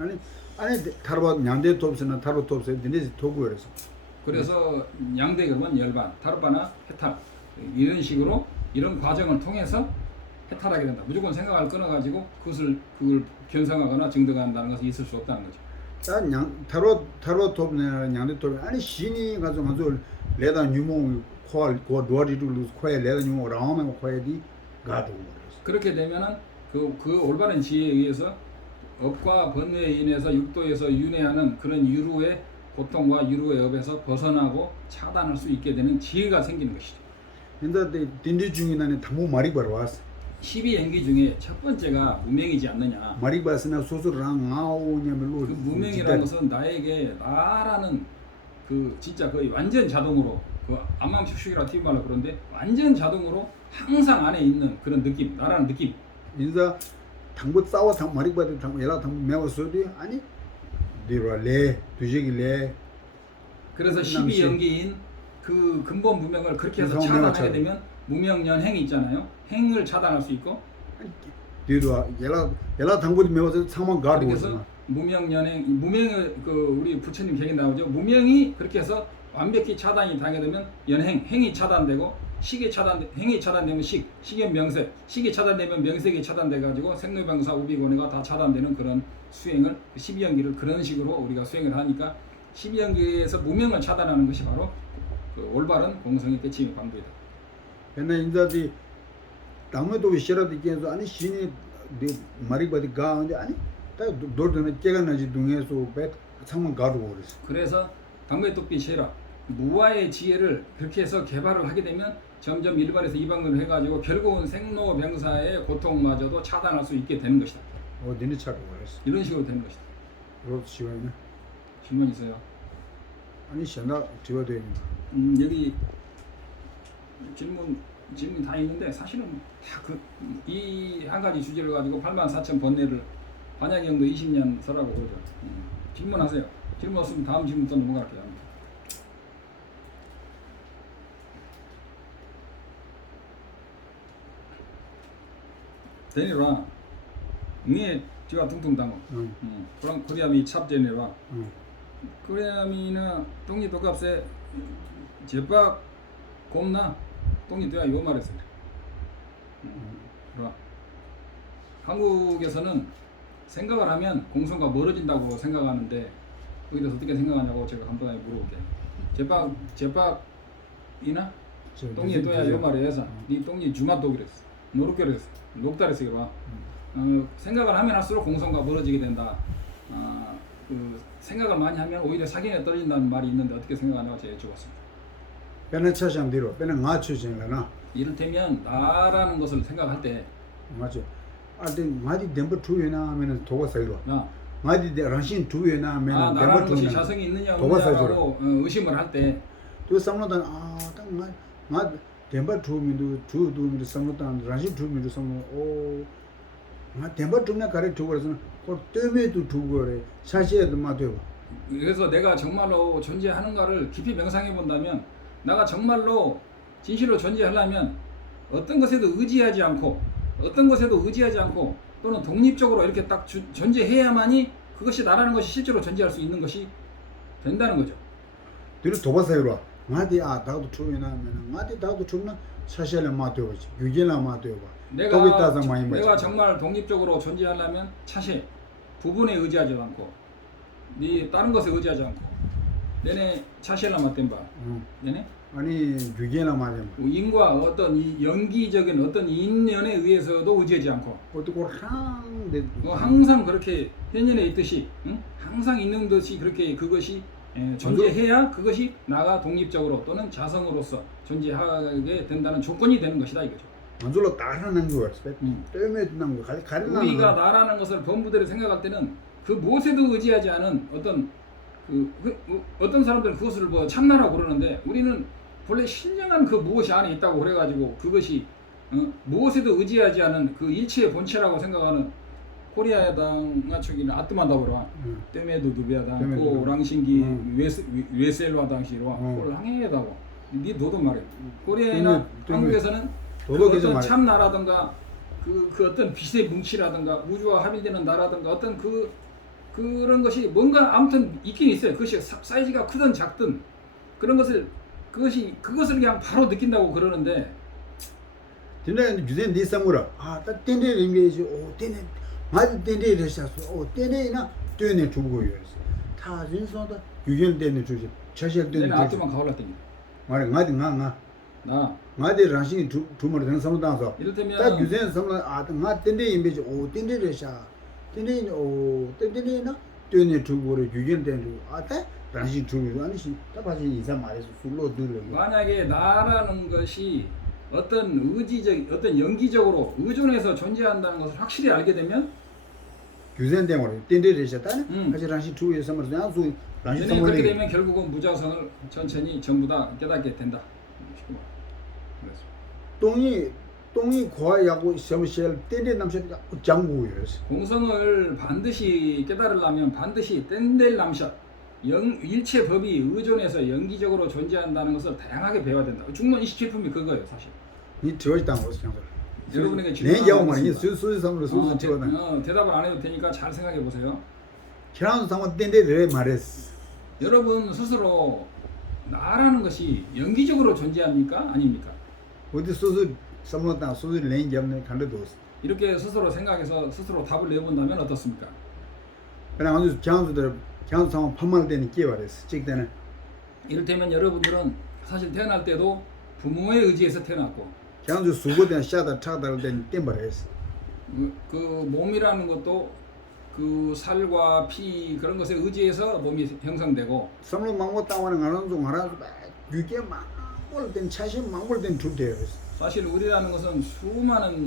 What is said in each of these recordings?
아니 타로바 양대 톱스나 타로 톱스 니네 도구에서. 그래서 양대 그러면 열반, 타로바나 해탈 이런 식으로 이런 과정을 통해서 해탈하게 된다. 무조건 생각을 끊어가지고 그걸 견성하거나 증득한다는 것은 있을 수 없다는 거죠. 난 타로 톱네 양대 톱 아니 신이 가지고 레다 뉴몽 코 도리루 코에 레다 뉴몽 라오메 코에디 가도. 그렇게 되면은 그 올바른 지혜에 의해서 업과 번뇌에 인해서 육도에서 윤회하는 그런 유루의 고통과 유루의 업에서 벗어나고 차단할 수 있게 되는 지혜가 생기는 것이죠. 근데 딘디 중에 나는 다무 말이 벌어왔어. 12연기 중에 첫 번째가 무명이지 않느냐. 말이 봤으나 소소랑 아오냐면로 그 무명이라는 것은 나라는 그 진짜 거의 완전 자동으로 그 암암식식이라 TV 말로 그런데 완전 자동으로 항상 안에 있는 그런 느낌, 나라는 느낌. 인자 당고 싸워 당 말이 봐도 당 얘라 당 매워서도 아니 디라레 두지기레 그래서 12연기인 그 근본 무명을 그렇게 해서 차단하게 되면 무명연행이 있잖아요. 행을 차단할 수 있고 디도 얘라 당고 매워서 상만 가도 그래서 무명연행 무명을 그 우리 부처님 계획에 나오죠. 무명이 그렇게 해서 완벽히 차단이 당하게 되면 행이 차단되고 행이 차단되면 식의 명색, 식이 차단되면 명색이 차단돼 가지고 생로병사 우비고뇌가 다 차단되는 그런 수행을 12연기를 그런 식으로 우리가 수행을 하니까 12연기에서 무명을 차단하는 것이 바로 그 올바른 공성의 깨침의 방법이다. 옛날 인자디 당매도 싫어도 이게서 아니 신이 말이 봐도 가는데 아니 딱 돌더면 깨가 나지 동에서 배 상만 가도 그랬어. 그래서 당매똑비 쉐라 무아의 지혜를 그렇게 해서 개발을 하게 되면 점점 일반에서 이방을 해가지고 결국은 생로병사의 고통마저도 차단할 수 있게 되는 것이다. 니네 차로 그랬어. 이런 식으로 되는 것이다. 그것도 지워있네. 질문 있어요? 아니 시나 지워져 있는 거. 여기 질문 다 있는데 사실은 다 이 한 가지 주제를 가지고 84,000 번뇌를 반야경도 20년 서라고 그러죠. 질문하세요. 질문 없으면 다음 질문 또 넘어갈게요. 데니라 네 지가 둥둥당어. 그럼 코리아미 찹제네라. 코리아미나 똥이 똑값에 제박 곰나 똥이 돼야 요 말했어요. 그럼 한국에서는 생각을 하면 공성과 멀어진다고 생각하는데 거기 대해서 어떻게 생각하냐고 제가 간단하게 물어볼게요. 제박이나 똥이 돼야 요 말에서 네 똥이 주맛독이랬어. 노릇겨랬어. 녹달에서 이거 봐. 생각을 하면 할수록 공성과 멀어지게 된다. 그 생각을 많이 하면 오히려 사경에 떨어진다는 말이 있는데 어떻게 생각하냐고 제가 여쭤봤습니다. 빼는 차장 뒤로 빼는 맞추지나. 이를테면 나라는 것을 생각할 때 맞죠. 아데 마디 덴버 투에나 하면은 도가 살로. 마디 랑신 투에나 하면은 나라는 것이 자성이 있느냐 없느냐라고 의심을 할 때 또 삼로단 아딱마 덴버 투미도 투도미도 삼로단 랑신 투미도 삼로 오마 덴버 투나 가래 투거서 그 때문에도 투거래 사실에도 맞대요. 그래서 내가 정말로 존재하는가를 깊이 명상해 본다면 내가 정말로 진실로 존재하려면 어떤 것에도 의지하지 않고 또는 독립적으로 이렇게 딱 존재해야만이 그것이 나라는 것이 실제로 존재할 수 있는 것이 된다는 거죠. 뒤로 도바사이로 마디 다도 투에나 하면은 마디 다도 투나 사실에 맞대요. 유견나 맞대요. 내가 정말 독립적으로 존재하려면 차세 부분에 의지하지 않고 네 다른 것에 의지하지 않고 내내 차세나 맞댄 바 내내 아니 유견나 맞아. 인과 어떤 이 연기적인 어떤 인연에 의해서도 의지하지 않고 어떻게 항상 그렇게 현연에 있듯이 항상 있는 듯이 그렇게 그것이 존재해야 그것이 나가 독립적으로 또는 자성으로서 존재하게 된다는 조건이 되는 것이다 이거죠. 만들어 따르는 거 때문에 난 거 가리는 우리가 나라는 것을 범부대로 생각할 때는 그 무엇에도 의지하지 않은 어떤 사람들은 그것을 뭐 참나라고 그러는데 우리는 본래 신령한 그 무엇이 안에 있다고 그래가지고 그것이 무엇에도 의지하지 않은 그 일체의 본체라고 생각하는 코리아당 쪽이는 아뜨만다보라 때메도 누비아당 고 랑신기 웨셀와당시로 고 항해다고 니 너도 말해. 코리아나 한국에서는 그 어떤 참나라든가 그 어떤 빛의 뭉치라든가 우주와 합일되는 나라든가 어떤 그 그런 것이 뭔가 아무튼 있긴 있어요. 그것이 사이즈가 크든 작든 그런 것을 그것을 그냥 바로 느낀다고 그러는데 진짜 유전 네 사무라 아딱 땡땡 인게지 오 땡땡 맞아 땡땡 레샤스 오 땡땡이나 땡땡 주고요 다 진짜다 유전 땡땡 주지 차실 땡땡 내가 앞뒤만 가올랐더니 말해 나디 나나 나 나디 라신 두머리 되는 사무다서 이를테면 딱 유전 사무 아나 땡땡 인베지 오 땡땡 레샤 땡땡 오 땡땡이나 땡땡 주고를 유전 땡땡 아다 라신 주고 아니시 딱 봐지 이사 말해서 술로 들려 만약에 나라는 것이 어떤 어떤 연기적으로 의존해서 존재한다는 것을 확실히 알게 되면 유전 때문에 땡땡 레샤다네 사실 라신 주고에 사무를 나수 라신 얘네 그렇게 사무를 되면 결국은 무자성을 천천히 전부 다 깨닫게 된다. 그래서 똥이 고아야고 시험시할 땡땡 남셔 장구예요. 공성을 반드시 깨달으려면 반드시 땐델 남샷 일체 법이 의존해서 연기적으로 존재한다는 것을 다양하게 배워야 된다. 중론 27품이 그거예요, 사실. 니 저기 땅 어디 장소. 여러분에게 내 야고 말이 수수 삼으로 수수 채워다. 대답을 안 해도 되니까 잘 생각해 보세요. 키라는 상황 땡땡 말했어. 여러분 스스로 나라는 것이 연기적으로 존재합니까? 아닙니까? 어디 수수 삼로 땅 수수 레인 잡는 간도도. 이렇게 스스로 생각해서 스스로 답을 내본다면 어떻습니까? 그냥 아주 장수들 장수 상황 판말 때는 끼워버렸어. 직때는 이를테면 여러분들은 사실 태어날 때도 부모의 의지에서 태어났고 장수 수고된 샤다 차다 때는 땜버렸어. 그 몸이라는 것도 그 살과 피 그런 것에 의지해서 몸이 형성되고 삼로 망고 땅와는 가는 중 하나 유게 망볼 땐 차신 망볼 땐 줄대요. 사실 우리라는 것은 수많은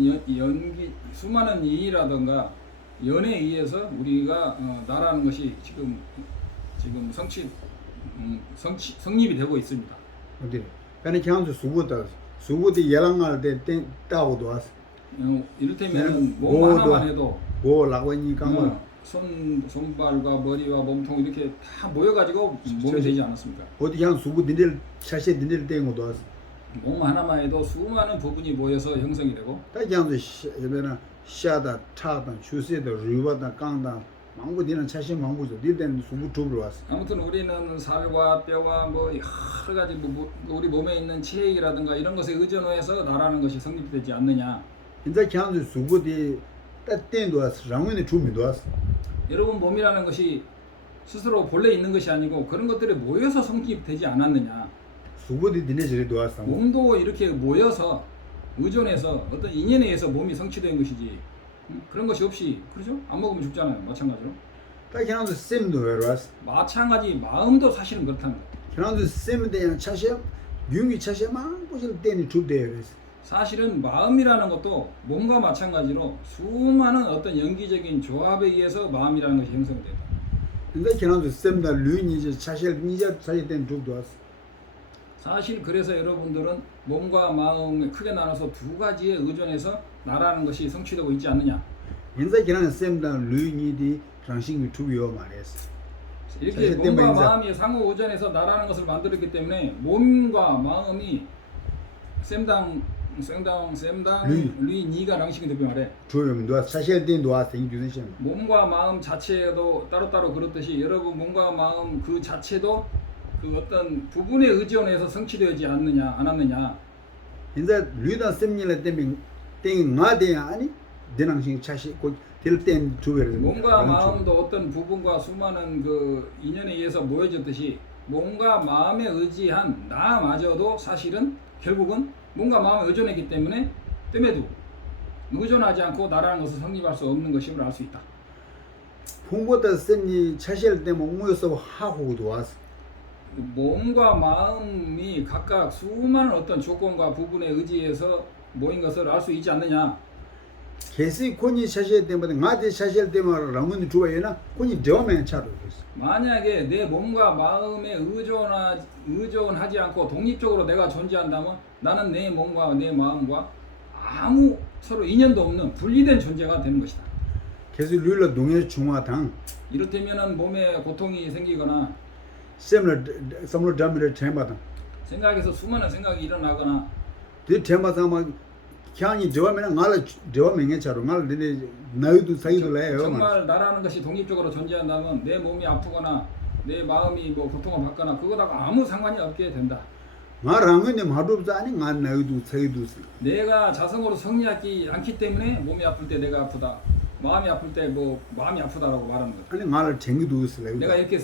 일이라든가 연에 의해서 우리가 나라는 것이 지금 성립이 되고 있습니다. 어디? 그냥 장수 수고도 예랑할 때 따고도 왔어. 이를테면 몸 뭐도 하나만 해도 뭐라고 하니까 뭐 손발과 머리와 몸통 이렇게 다 모여가지고 몸이 되지 않았습니까? 어디 그냥 수고 딘들 차시 딘들 땡 것도 왔어. 몸 하나만 해도 수많은 부분이 모여서 형성이 되고 딱 그냥 이제는 샤다 차다 추세다 리바다 강다 망고 디는 차시 망고죠. 니들 수고 쪽으로 왔어. 아무튼 우리는 살과 뼈와 뭐 여러 가지 우리 몸에 있는 체액이라든가 이런 것에 의존해서 나라는 것이 성립되지 않느냐. 이제 그냥 수고디 딱 땡도 왔어. 랑원의 주민도 왔어. 여러분 몸이라는 것이 스스로 본래 있는 것이 아니고 그런 것들이 모여서 성립되지 않았느냐. 수고디 디네 저리도 왔어. 몸도 이렇게 모여서 의존해서 어떤 인연에 의해서 몸이 성취된 것이지 그런 것이 없이 그렇죠? 안 먹으면 죽잖아요. 마찬가지로. 딱 그냥 쌤도 왜 왔어. 마찬가지 마음도 사실은 그렇다는 거예요. 그냥 쌤인데 그냥 차시 융이 차시 망고질 때는 주대요. 사실은 마음이라는 것도 몸과 마찬가지로 수많은 어떤 연기적인 조합에 의해서 마음이라는 것이 형성된다. 근데 그냥 쌤다 류니 이제 차시 이제 차시 때는 주도 왔어. 사실 그래서 여러분들은 몸과 마음에 크게 나눠서 두 가지에 의존해서 나라는 것이 성취되고 있지 않느냐. 인자 그냥 쌤다 류니디 장신이 주요 말했어. 이렇게 몸과 마음이 상호 의존해서 나라는 것을 만들었기 때문에 몸과 마음이 쌤당 류니가 랑식이 되면 말해. 주요 누가 차시 때는 왔어. 인규선 씨. 몸과 마음 자체도 따로따로 그렇듯이 여러분 몸과 마음 그 자체도 그 어떤 부분에 의존해서 성취되지 않느냐 안 하느냐. 인자 류다 쌤니라 때문에 땡 나대 아니 대낭신 차시 곧될땐 주요. 몸과 마음도 어떤 부분과 수많은 그 인연에 의해서 모여졌듯이 몸과 마음에 의지한 나마저도 사실은 결국은 몸과 마음에 의존했기 때문에 뜸에도 의존하지 않고 나라는 것을 성립할 수 없는 것임을 알 수 있다. 풍고다 쌤니 차시할 때문에 모여서 하고도 왔어. 몸과 마음이 각각 수많은 어떤 조건과 부분에 의지해서 모인 것을 알 수 있지 않느냐. 계시 콘이 차시할 때마다 나대 차시할 때마다 라문이 좋아해나 콘이 저면 차로 있어. 만약에 내 몸과 마음에 의존하지 않고 독립적으로 내가 존재한다면 나는 내 몸과 내 마음과 아무 서로 인연도 없는 분리된 존재가 되는 것이다. 계속 룰러 동해 중화당 이를테면은 몸에 고통이 생기거나 쌤을 담을 제마당 생각에서 수많은 생각이 일어나거나 그 제마당 막 향이 저하면 나를 저하면 괜찮아. 나를 내 나이도 사이도 해요. 정말 나라는 것이 독립적으로 존재한다면 내 몸이 아프거나 내 마음이 뭐 고통을 받거나 그거다가 아무 상관이 없게 된다. 말하면 마루도 아니 나 나이도 사이도. 내가 자성으로 성리하지 않기 때문에 몸이 아플 때 내가 아프다. 마음이 아플 때 뭐 마음이 아프다라고 말하는 거죠. 아니 나를 챙기도 있어. 내가 이렇게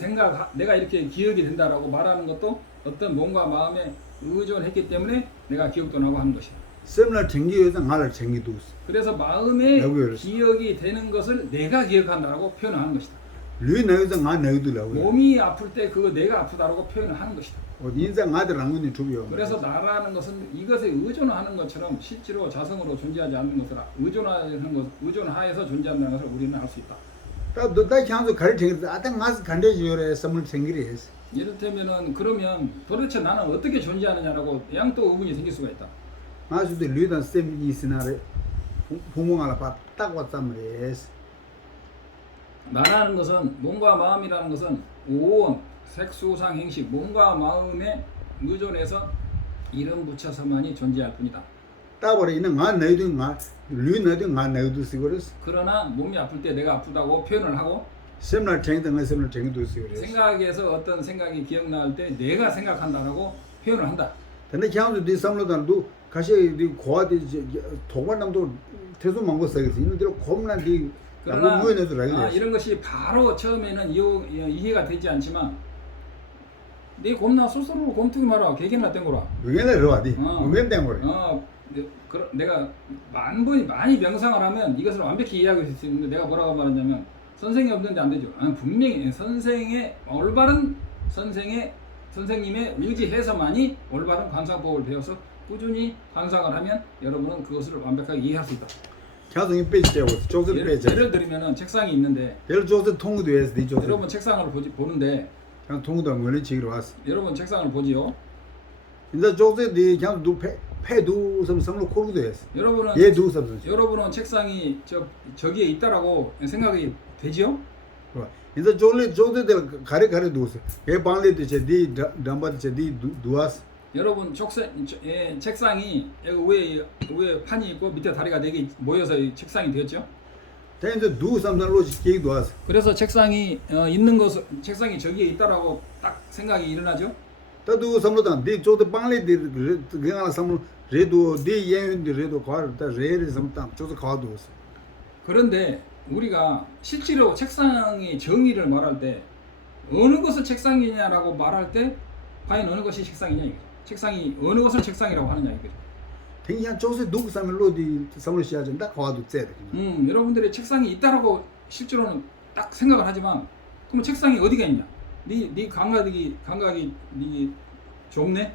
내가 이렇게 기억이 된다라고 말하는 것도 어떤 몸과 마음에 의존했기 때문에 내가 기억도 나고 하는 것이다. 쌤날 챙기어서 나를 챙기도 있어. 그래서 마음에 라고요. 기억이 되는 것을 내가 기억한다라고 표현하는 것이다. 류 나이도 나 나이도라고. 몸이 아플 때 그거 내가 아프다라고 표현을 하는 것이다. 인생 아들 안 거니 두려. 그래서 나라는 것은 이것에 의존하는 것처럼 실제로 자성으로 존재하지 않는 것을 의존하여서 존재한다는 것을 우리는 알 수 있다. 나 향도 가르 챙기도 아딱 마스 간대지요래 선물 챙기리 했어. 이를테면은 그러면 도대체 나는 어떻게 존재하느냐라고 양또 의문이 생길 수가 있다. 마수도 류단 쌤이 있으나래 부모가 딱 왔단 말이에요. 나라는 것은 몸과 마음이라는 것은 오원 색수상 행식 몸과 마음에 의존해서 이름 붙여서만이 존재할 뿐이다. 따버려 있는 나 나이도 류 나이도 나 나이도 쓰고랬어. 그러나 몸이 아플 때 내가 아프다고 표현을 하고 쌤날 챙기던 거 쌤날 챙기도 쓰고랬어. 생각에서 어떤 생각이 기억날 때 내가 생각한다라고 표현을 한다. 근데 향도 네 삼로단도 가시 네 고아디 도관남도 태수 망고 쓰겠어. 이런 대로 겁나 네 그러나 나무 무에도 라이래. 이런 것이 바로 처음에는 이해가 되지 않지만 네 곰나 스스로 곰투기 말아 개개나 땡거라. 왜냐 이러와디. 왜 땡거래. 내가 많이 명상을 하면 이것을 완벽히 이해하고 있을 수 있는데 내가 뭐라고 말했냐면 선생이 없는데 안 되죠. 분명히 선생의 올바른 선생님의 의지해서만이 올바른 관상법을 배워서 꾸준히 관상을 하면 여러분은 그것을 완벽하게 이해할 수 있다. 자동이 빼지고 조선 빼지. 예를 들면 책상이 있는데 예를 조선 통도 해서 네 조선. 여러분 책상을 보는데 그냥 통도 안 걸린 지기로 왔어. 여러분 책상을 보지요. 인자 조선 네 그냥 두 패도 섬로 코르도 했어. 여러분은 책상이 저기에 있다라고 생각이 되지요? 인자 조선들 가래 두었어. 개 방레도 제디 담바도 제디 두었어. 여러분 책상이 여기 위에 판이 있고 밑에 다리가 4개 모여서 이 책상이 되었죠. 대인도 두 삼단로 계획 두었어. 그래서 책상이 있는 것을 책상이 저기에 있다라고 딱 생각이 일어나죠. 따두 삼로단 네 조도 방레디 그냥 삼로 레도 네 예인디 레도 과다 레리 삼단 조도 가두었어. 그런데 우리가 실제로 책상의 정의를 말할 때 어느 것을 책상이냐라고 말할 때 과연 어느 것이 책상이냐 이거죠. 책상이 어느 것을 책상이라고 하느냐 이거죠. 그냥 조세 누구 삼로디 삼로 시야전 딱 가도 돼. 여러분들의 책상이 있다라고 실제로는 딱 생각을 하지만 그럼 책상이 어디가 있냐? 네 감각이 네 좁네.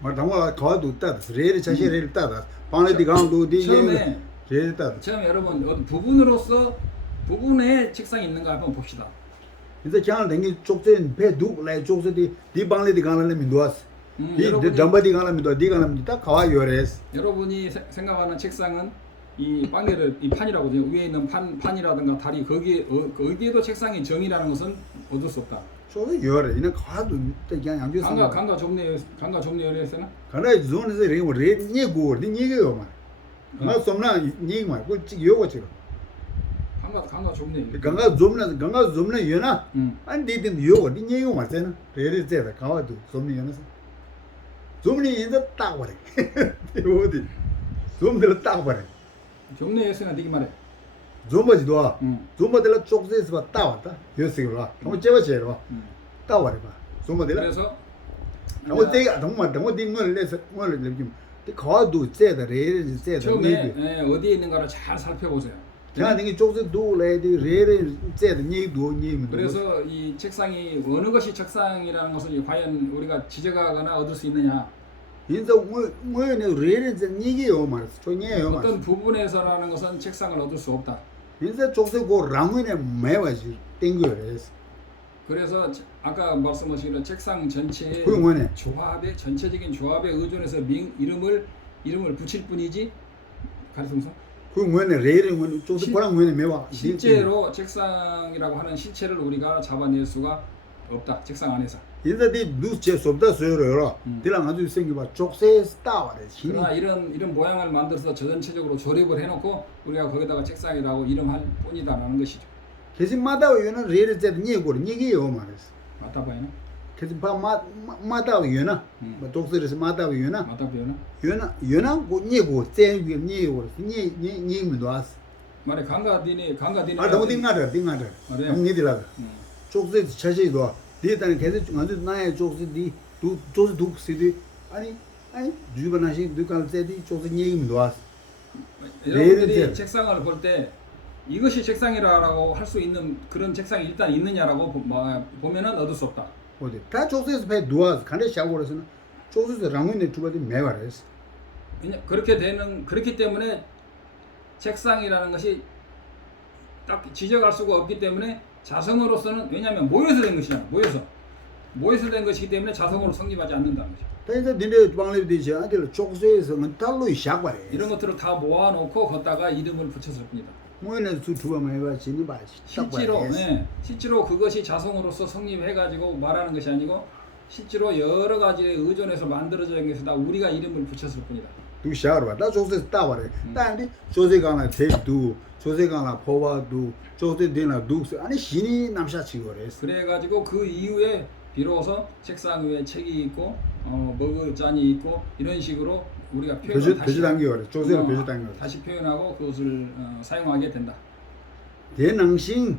말 당화 가도 따. 레리 자시 레리 따다. 방레디 강도 디 처음에 레리 따다. 처음에 여러분 어떤 부분에 책상이 있는가 한번 봅시다. 이제 그냥 댕기 쪽된 배두 라이 쪽세디 디 방레디 강라면 민도았어. 이 담바디 강라면 민도 디 강라면 딱 가와 요레스. 여러분이 생각하는 책상은 이 빵개를 이 판이라고 하죠. 위에 있는 판이라든가 다리 거기에도 책상의 정의라는 것은 얻을 수 없다. 소리 요레 이는 가도 그냥 안 좋습니다. 강가 좁네요에서는 가나 존에서 레 니고 니게요 말. 나 som나 니말 그 요거 지금. 강가 좁네. 강가 좁나 요나. 안 디든 요거 니게요 말잖아. 레리 때다 가와도 좁니 요나서. 좁니 인자 딱 버려. 어디? 좁들 딱 버려. 좁네에서는 되게 말해. 좁아지도 와. 좁아들 쪽에서 봤다 왔다. 요새로 와. 너무 째버째로 와. 딱 버려 봐. 좁아들. 그래서 너무 때가 정말 너무 딩을 내서 뭘 이렇게 가와도 째다 레리 째다. 처음에 어디에 있는가를 잘 살펴보세요. 야, 이게 쪽에서 도래디 레리 째다 니 그래서 이 책상이 어느 것이 책상이라는 것을 과연 우리가 지적하거나 얻을 수 있느냐? 인자 뭐네 레리 니게요 말. 조냐요 말. 어떤 부분에서라는 것은 책상을 얻을 수 없다. 인자 쪽에서 고 랑은에 매와지 땡겨래서. 그래서 아까 말씀하신 책상 전체의 전체적인 조합에 의존해서 이름을 붙일 뿐이지 가르침서 그 뭐네 레리 뭐 쪽에서 고랑 뭐네 매와. 실제로 책상이라고 하는 실체를 우리가 잡아낼 수가 없다. 책상 안에서. 인자디 누제 섭다 소요로 디랑 아주 생기봐 족세 스타와래 신이 그러나 이런 모양을 만들어서 전체적으로 조립을 해놓고 우리가 거기다가 책상이라고 이름할 뿐이다라는 것이죠. 계신 마다위는 레르제 니고르 니기요 말했어 맞다 봐요. 계신 바 마다위나 뭐 독서에서 마다위나 맞다 봐요. 요나 고 니고 제위 니고 니미도 왔어 말에 강가디니 아 너무 딩가르 말이야. 형니들아 족세 차시도 디다는 계속 아주 나의 족세 두 독시디 아니 주변하시 누가 세디 족세 니미도 왔어 여러분들이 레르제. 책상을 볼 때 이것이 책상이라고 할 수 있는 그런 책상이 일단 있느냐라고 보면은 얻을 수 없다. 어디 다 족세에서 배 누워서 간에 샤워해서는 족세에서 라문에 두바디 매발했어 그렇기 때문에 책상이라는 것이 딱 지적할 수가 없기 때문에 자성으로서는 왜냐하면 모여서 된 것이잖아. 모여서 된 것이기 때문에 자성으로 성립하지 않는다는 거죠. 근데 니네 방법이 되지 않을 족쇄에서는 달로 시작하래. 이런 것들을 다 모아놓고 걷다가 이름을 붙였을 뿐이다. 뭐는 두번 해봐 지니 봐. 실제로 그것이 자성으로서 성립해가지고 말하는 것이 아니고 실제로 여러 가지에 의존해서 만들어져 있는 것이다. 우리가 이름을 붙였을 뿐이다. 두 시작으로 봐. 다 족쇄에서 따와래.但데 족쇄가나 대두, 족쇄가나 포와두, 족쇄 되나 두스 아니 신이 남샤치고 그랬어. 그래가지고 그 이후에 비로소 책상 위에 책이 있고 먹을 잔이 있고 이런 식으로 우리가 표현을 표시 당겨 그래. 족쇄는 표시 당겨. 다시 표현하고 그것을 사용하게 된다. 대낭신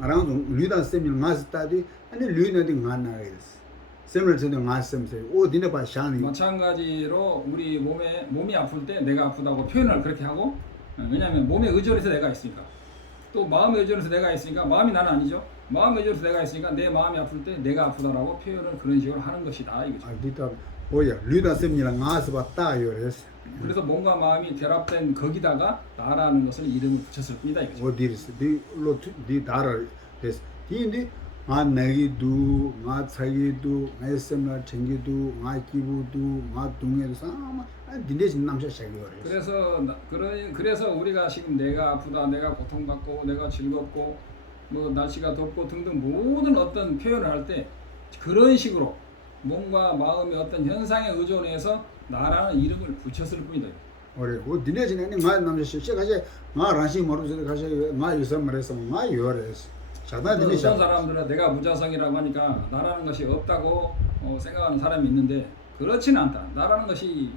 아랑 좀 류다 셈이 마스타디 아니 류나디 가나이스. 셈을 전에 마스셈세. 오 디네 봐 샤니. 마찬가지로 우리 몸이 아플 때 내가 아프다고 표현을 그렇게 하고 왜냐하면 몸에 의존해서 내가 있으니까 또 마음에 의존해서 내가 있으니까 마음이 나는 아니죠. 마음에 의존해서 내가 있으니까 내 마음이 아플 때 내가 아프다라고 표현을 그런 식으로 하는 것이다 이거죠. 아 디타 뭐야 류다 셈이랑 마스 봤다 요랬어. 그래서 몸과 마음이 결합된 거기다가 나라는 것을 이름을 붙였을 뿐이다 이거죠. 어디르스 디 다라 데스 디인데 아 내기도 마 차기도 에스엠나 챙기도 마 기부도 마 동에도 사마 딘데 남자 샤기거래. 그래서 우리가 지금 내가 아프다, 내가 고통받고, 내가 즐겁고, 뭐 날씨가 덥고 등등 모든 어떤 표현을 할 때 그런 식으로 몸과 마음의 어떤 현상에 의존해서 나라는 이름을 붙였을 뿐이다. 어래 그 딘데 지내니 마 남자 샤 가시 마 라시 모르서 가시 마 유선 말해서 마 요래스. 자다 딘데 어떤 샤. 사람들은 내가 무자성이라고 하니까 나라는 것이 없다고 생각하는 사람이 있는데 그렇지는 않다. 나라는 것이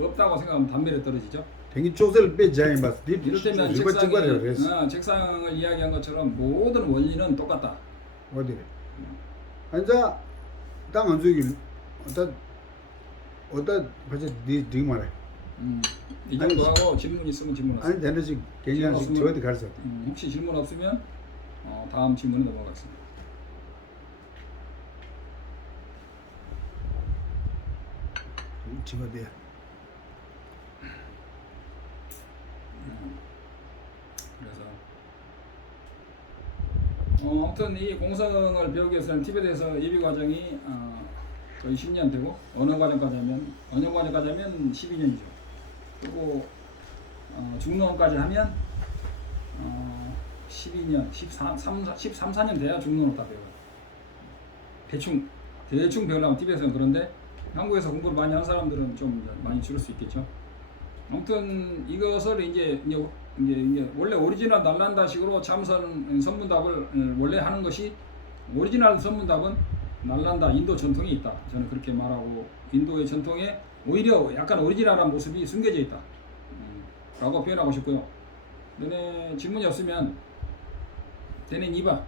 없다고 생각하면 담배를 떨어지죠. 댕기 쪼셀 빼자이 마스 디 이를테면 책상을 이야기한 것처럼 모든 원리는 똑같다. 어디래? 앉아 땅안 주기 어디다 벌써 네 말해. 이 정도 하고 질문 있으면 질문하세요. 아니 내가 굉장히 저한테 가르쳐. 혹시 질문 없으면 다음 질문에 넘어가겠습니다. 지금 어디야? 그래서 아무튼 이 공성을 배우기 위해서는 티벳에서 예비 과정이 거의 10년 되고 언어 과정까지 하면 12년이죠. 그리고 중론까지 하면 12년, 13, 14년 돼야 중론을 다 배워요. 대충 배우려면 티벳에서는 그런데 한국에서 공부를 많이 한 사람들은 좀 많이 줄일 수 있겠죠. 아무튼 이것을 이제 원래 오리지널 날란다식으로 참선 선문답을 원래 하는 것이 오리지널 선문답은 날란다 인도 전통이 있다. 저는 그렇게 말하고 인도의 전통에 오히려 약간 오리지널한 모습이 숨겨져 있다. 라고 표현하고 싶고요. 너네 질문이 없으면 되는 이봐.